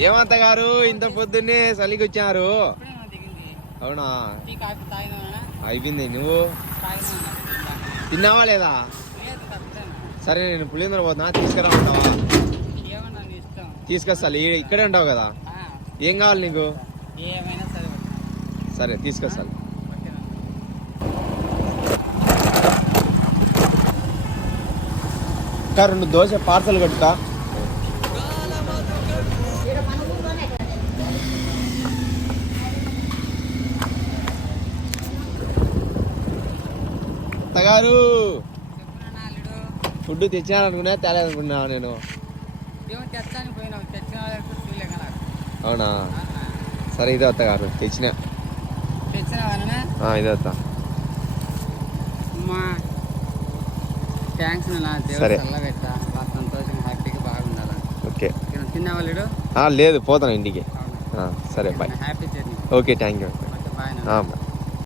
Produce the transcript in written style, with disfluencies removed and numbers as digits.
ఏమంత గారు ఇంత పొద్దున్నే చలికి వచ్చారు? అవునా, అయిపోయింది. నువ్వు తిన్నావా లేదా? సరే నేను పులిందర పోతున్నా, తీసుకురా ఉంటావా? తీసుకొస్తా, ఇక్కడే ఉంటావు కదా. ఏం కావాలి నీకు? సరే తీసుకొస్తా. ఇంకా 2 దోశ పార్సల్ కట్టుతా. అత్తగారు ఫుడ్ తెచ్చాననుకున్నా, తేలేదనుకున్నా నేను. అవునా, సరే ఇదే అత్తగారు తెచ్చినా. ఇదే అత్త. సరే ఓకే. లేదు, పోతాను ఇంటికి. సరే బాయ్. Okay, thank you.